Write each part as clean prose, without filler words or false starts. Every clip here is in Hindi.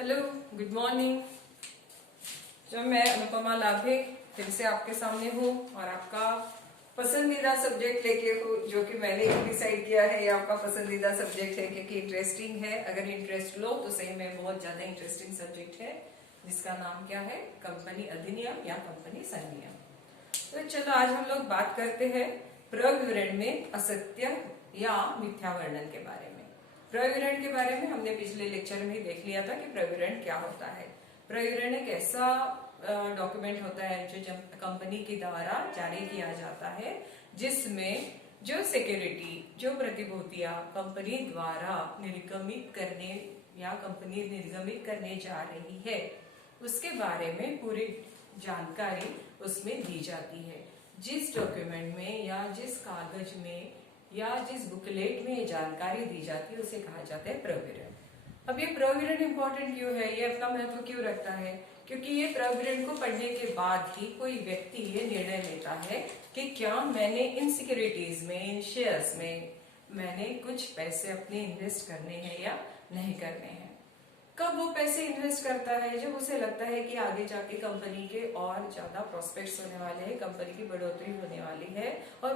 Hello, good morning. जब मैं अनुपमा लाभे फिर से आपके सामने हूँ और आपका पसंदीदा सब्जेक्ट लेके हूँ, जो कि मैंने डिसाइड किया है ये आपका पसंदीदा सब्जेक्ट है क्योंकि इंटरेस्टिंग है। अगर इंटरेस्ट लो तो सही में बहुत ज्यादा इंटरेस्टिंग सब्जेक्ट है, जिसका नाम क्या है? कंपनी अधिनियम या कंपनी संनियम। तो चलो आज हम लोग बात करते हैं प्रविवरण में असत्य या मिथ्या वर्णन के बारे में। प्रविवरण के बारे में हमने पिछले लेक्चर में ही देख लिया था कि प्रविवरण क्या होता है। प्रविवरण एक ऐसा डॉक्यूमेंट होता है जो कंपनी के द्वारा जारी किया जाता है, जिसमें जो सिक्योरिटी, जो प्रतिभूतियां कंपनी द्वारा निर्गमित करने या कंपनी निर्गमित करने जा रही है उसके बारे में पूरी जानकारी उसमें दी जाती है। जिस डॉक्यूमेंट में या जिस कागज में या जिस बुकलेट में ये जानकारी दी जाती है उसे कहा जाता है प्रविवरण। अब ये प्रविवरण इंपॉर्टेंट क्यों है, ये अपना महत्व क्यों रखता है? क्योंकि ये प्रविवरण को पढ़ने के बाद ही कोई व्यक्ति ये निर्णय लेता है कि क्या मैंने इन सिक्योरिटीज में, इन शेयर्स में मैंने कुछ पैसे अपने इन्वेस्ट करने हैं या नहीं करने हैं। कब वो पैसे इन्वेस्ट करता है? जब उसे लगता है कि आगे जाके कंपनी के और ज्यादा प्रोस्पेक्ट्स होने वाले हैं, कंपनी की बढ़ोतरी होने वाली है और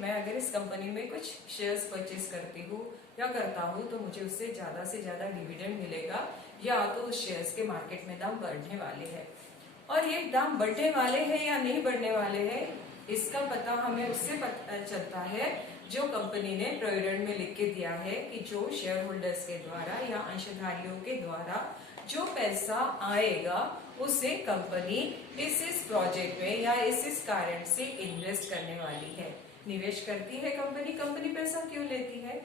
मैं अगर इस कंपनी में कुछ शेयर्स परचेज करती हूँ या करता हूँ तो मुझे उससे ज्यादा डिविडेंड मिलेगा, या तो उस शेयर्स के मार्केट में दाम बढ़ने वाले हैं। और ये दाम बढ़ने वाले हैं या नहीं बढ़ने वाले हैं, इसका पता हमें उससे पता चलता है जो कंपनी ने प्रविवरण में लिख के दिया है कि जो शेयर होल्डर्स के द्वारा या अंशधारियों के द्वारा जो पैसा आएगा उसे कंपनी इस प्रोजेक्ट में या इस कारण से इन्वेस्ट करने वाली है, निवेश करती है। कंपनी पैसा क्यों लेती है?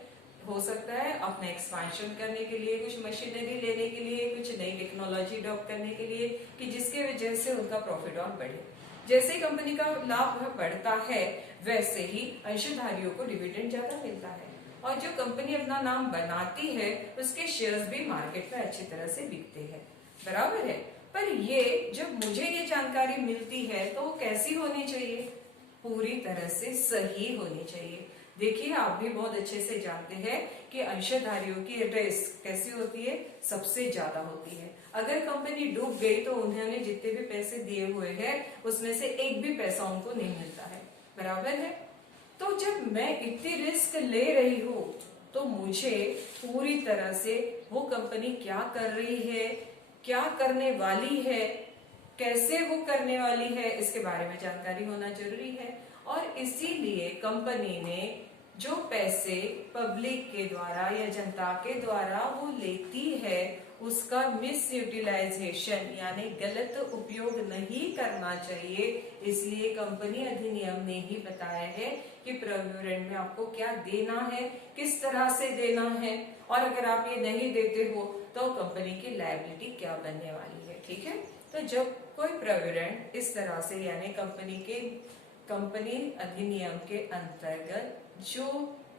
हो सकता है अपना एक्सपेंशन करने के लिए, कुछ मशीनरी लेने के लिए, कुछ नई टेक्नोलॉजी अडॉप्ट करने के लिए, कि जिसके वजह से उनका प्रॉफिट और बढ़े। जैसे ही कंपनी का लाभ बढ़ता है वैसे ही अंशधारियों को डिविडेंड ज्यादा मिलता है, और जो कंपनी अपना नाम बनाती है उसके शेयर्स भी मार्केट में अच्छी तरह से बिकते हैं, बराबर है। पर ये जब मुझे ये जानकारी मिलती है तो वो कैसी होनी चाहिए? पूरी तरह से सही होनी चाहिए। देखिए, आप भी बहुत अच्छे से जानते हैं कि अंशधारियों की रिस्क कैसी होती है? सबसे ज्यादा होती है। अगर कंपनी डूब गई तो उन्होंने जितने भी पैसे दिए हुए हैं उसमें से एक भी पैसा उनको नहीं मिलता है, बराबर है। तो जब मैं इतनी रिस्क ले रही हूँ तो मुझे पूरी तरह से वो कंपनी क्या कर रही है, क्या करने वाली है, कैसे वो करने वाली है, इसके बारे में जानकारी होना जरूरी है। और इसीलिए कंपनी ने जो पैसे पब्लिक के द्वारा या जनता के द्वारा वो लेती है उसका मिस यूटिलाइजेशन यानी गलत उपयोग नहीं करना चाहिए। इसलिए कंपनी अधिनियम ने ही बताया है कि प्रविवरण में आपको क्या देना है, किस तरह से देना है, और अगर आप ये नहीं देते हो तो कंपनी की लायबिलिटी क्या बनने वाली है। ठीक है, तो जब कोई प्रविवरण इस तरह से यानी कंपनी अधिनियम के अंतर्गत जो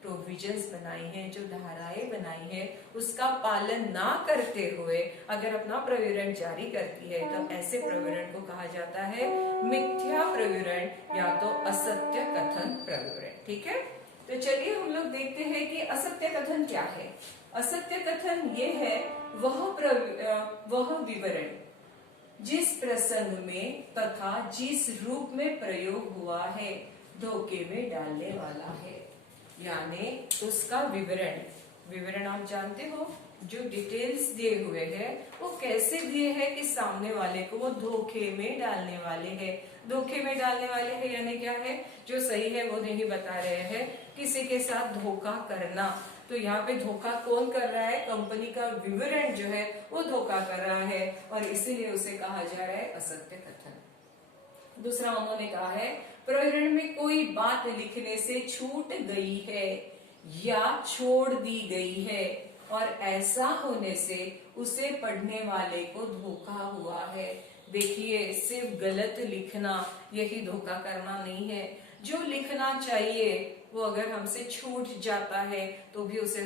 प्रोविजंस बनाई हैं, जो धाराएं बनाई हैं, उसका पालन ना करते हुए अगर अपना प्रविवरण जारी करती है तो ऐसे प्रविवरण को कहा जाता है मिथ्या प्रविवरण या तो असत्य कथन प्रविवरण। ठीक है, तो चलिए हम लोग देखते हैं कि असत्य कथन क्या है। असत्य कथन ये है वह विवरण जिस प्रसंग में तथा जिस रूप में प्रयोग हुआ है धोखे में डालने वाला है, यानी उसका विवरण आप जानते हो, जो डिटेल्स दिए हुए हैं वो कैसे दिए हैं कि सामने वाले को वो धोखे में डालने वाले हैं। धोखे में डालने वाले हैं यानी क्या है? जो सही है वो नहीं बता रहे हैं, किसी के साथ धोखा करना। तो यहाँ पे धोखा कौन कर रहा है? कंपनी का विवरण जो है वो धोखा कर रहा है, और इसीलिए उसे कहा जा रहा है असत्य कथन। दूसरा उन्होंने कहा है प्रविवरण में कोई बात लिखने से छूट गई है या छोड़ दी गई है और ऐसा होने से उसे पढ़ने वाले को धोखा हुआ है। देखिए, सिर्फ गलत लिखना यही धोखा करना नहीं है। जो लिखना चाहिए वो अगर हमसे छूट जाता है तो भी उसे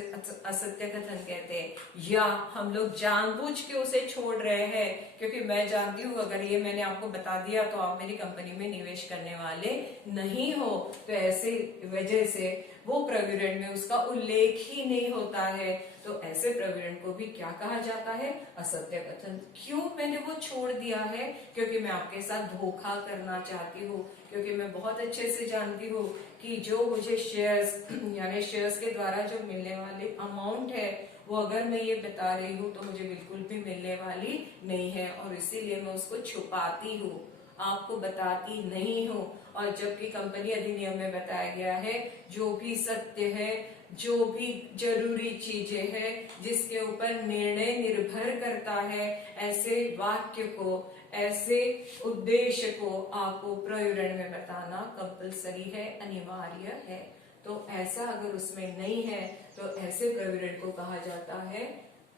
असत्य कथन कहते हैं, या हम लोग जानबूझ के उसे छोड़ रहे हैं क्योंकि मैं जानती हूँ अगर ये मैंने आपको बता दिया तो आप मेरी कंपनी में निवेश करने वाले नहीं हो, तो ऐसे वजह से वो प्रविवरण में उसका उल्लेख ही नहीं होता है। तो ऐसे प्रवरण को भी क्या कहा जाता है? असत्य कथन। क्यों मैंने वो छोड़ दिया है? क्योंकि मैं आपके साथ धोखा करना चाहती हूँ, क्योंकि मैं बहुत अच्छे से जानती हूँ कि जो मुझे शेयर्स यानी शेयर्स के द्वारा जो मिलने वाली अमाउंट है वो अगर मैं ये बता रही हूँ तो मुझे बिल्कुल भी मिलने वाली नहीं है, और इसीलिए मैं उसको छुपाती हूँ, आपको बताती नहीं हूँ। और जबकि कंपनी अधिनियम में बताया गया है जो भी सत्य है, जो भी जरूरी चीजें है, जिसके ऊपर निर्णय निर्भर करता है, ऐसे वाक्य को, ऐसे उद्देश्य को आपको प्रविवरण में बताना कंपलसरी है, अनिवार्य है। तो ऐसा अगर उसमें नहीं है तो ऐसे प्रविवरण को कहा जाता है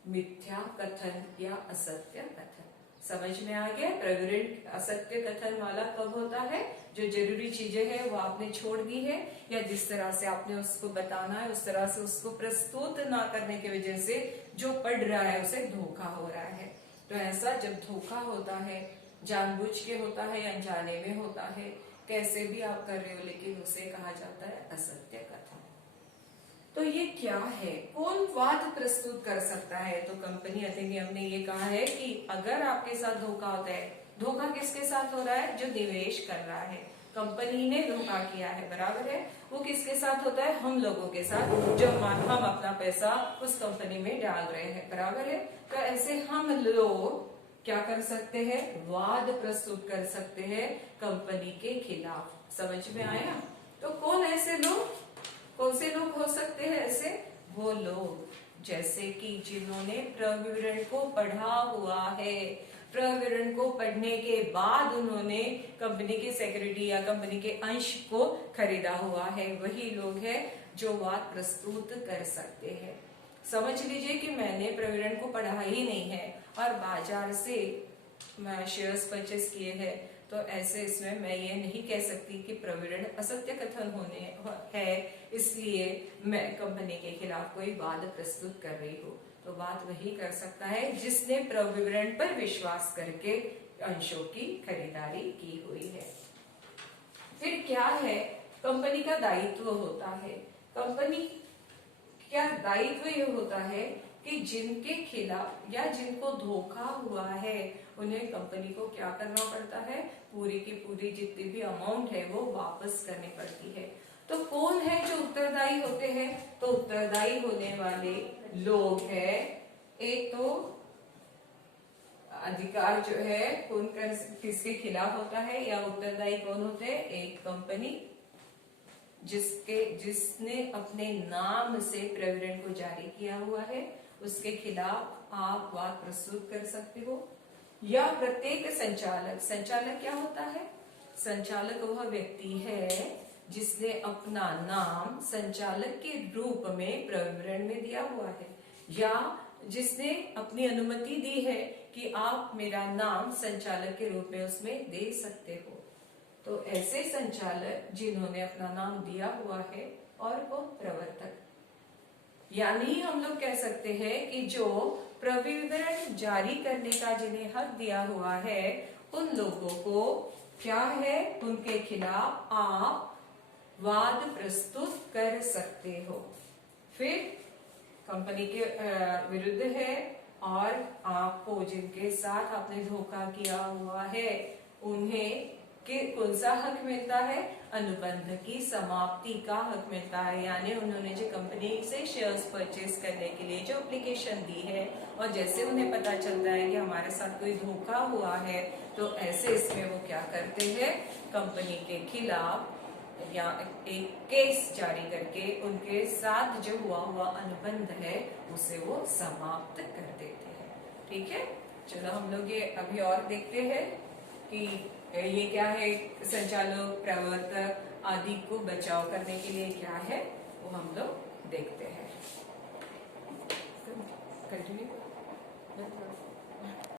मिथ्या कथन या असत्य कथन। समझ में आ गया? प्रविवरण असत्य कथन वाला कब होता है? जो जरूरी चीजें हैं वो आपने छोड़ दी है, या जिस तरह से आपने उसको बताना है उस तरह से उसको प्रस्तुत ना करने की वजह से जो पढ़ रहा है उसे धोखा हो रहा है। तो ऐसा जब धोखा होता है, जानबूझ के होता है या अनजाने में होता है, कैसे भी आप कर रहे हो, लेकिन उसे कहा जाता है असत्य कथन। तो ये क्या है? कौन वाद प्रस्तुत कर सकता है? तो कंपनी अधिनियम ने ये कहा है कि अगर आपके साथ धोखा होता है, धोखा किसके साथ हो रहा है? जो निवेश कर रहा है, कंपनी ने धोखा किया है, बराबर है। वो किसके साथ होता है? हम लोगों के साथ, जो हम अपना पैसा उस कंपनी में डाल रहे हैं, बराबर है। तो ऐसे हम लोग क्या कर सकते हैं? वाद प्रस्तुत कर सकते हैं कंपनी के खिलाफ। समझ में आया? तो कौन ऐसे लोग, कौन से लोग हो सकते हैं ऐसे? वो लोग जैसे कि जिन्होंने प्रविवरण को पढ़ा हुआ है, प्रविवरण को पढ़ने के बाद उन्होंने कंपनी की सिक्योरिटी या कंपनी के अंश को खरीदा हुआ है, वही लोग हैं जो वाद प्रस्तुत कर सकते हैं। समझ लीजिए कि मैंने प्रविवरण को पढ़ा ही नहीं है और बाजार से शेयर्स परचेस किए हैं, तो ऐसे इसमें मैं ये नहीं कह सकती कि प्रविवरण असत्य कथन होने है, इसलिए मैं कंपनी के खिलाफ कोई वाद प्रस्तुत कर रही हूँ। तो बात वही कर सकता है जिसने प्रविवरण पर विश्वास करके अंशों की खरीदारी की हुई है। फिर क्या है? कंपनी का दायित्व होता है। कंपनी क्या दायित्व ये होता है कि जिनके खिलाफ या जिनको धोखा हुआ है उन्हें कंपनी को क्या करना पड़ता है? पूरी की पूरी जितनी भी अमाउंट है वो वापस करनी पड़ती है। तो कौन है जो उत्तरदायी होते हैं? तो उत्तरदायी होने वाले लोग हैं, एक तो अधिकार जो है कौन किसके खिलाफ होता है, या उत्तरदायी कौन होते हैं? एक कंपनी जिसने अपने नाम से प्रविवरण को जारी किया हुआ है, उसके खिलाफ आप वाद प्रस्तुत कर सकते हो। या प्रत्येक संचालक, संचालक क्या होता है? संचालक वह व्यक्ति है जिसने अपना नाम संचालक के रूप में प्रविवरण में दिया हुआ है, या जिसने अपनी अनुमति दी है कि आप मेरा नाम संचालक के रूप में उसमें दे सकते हो। तो ऐसे संचालक जिन्होंने अपना नाम दिया हुआ है, और वो प्रवर्तक, यानी हम लोग कह सकते हैं कि जो प्रविवरण जारी करने का जिन्हें हक दिया हुआ है, उन लोगों को क्या है? उनके खिलाफ आप वाद प्रस्तुत कर सकते हो। फिर कंपनी के विरुद्ध है, और आपको जिनके साथ आपने धोखा किया हुआ है उन्हें कि कौन सा हक मिलता है? अनुबंध की समाप्ति का हक मिलता है। यानी उन्होंने जो कंपनी से शेयर्स परचेस करने के लिए जो एप्लीकेशन दी है, और जैसे उन्हें पता चलता है कि हमारे साथ कोई धोखा हुआ है, तो ऐसे इसमें वो क्या करते हैं? कंपनी के खिलाफ या एक केस जारी करके उनके साथ जो हुआ अनुबंध है उसे वो समाप्त कर देते हैं। ठीक है, चलो हम लोग ये अभी और देखते हैं कि ये क्या है। संचालक, प्रवर्तक आदि को बचाव करने के लिए क्या है वो हम लोग देखते हैं। कंटिन्यू।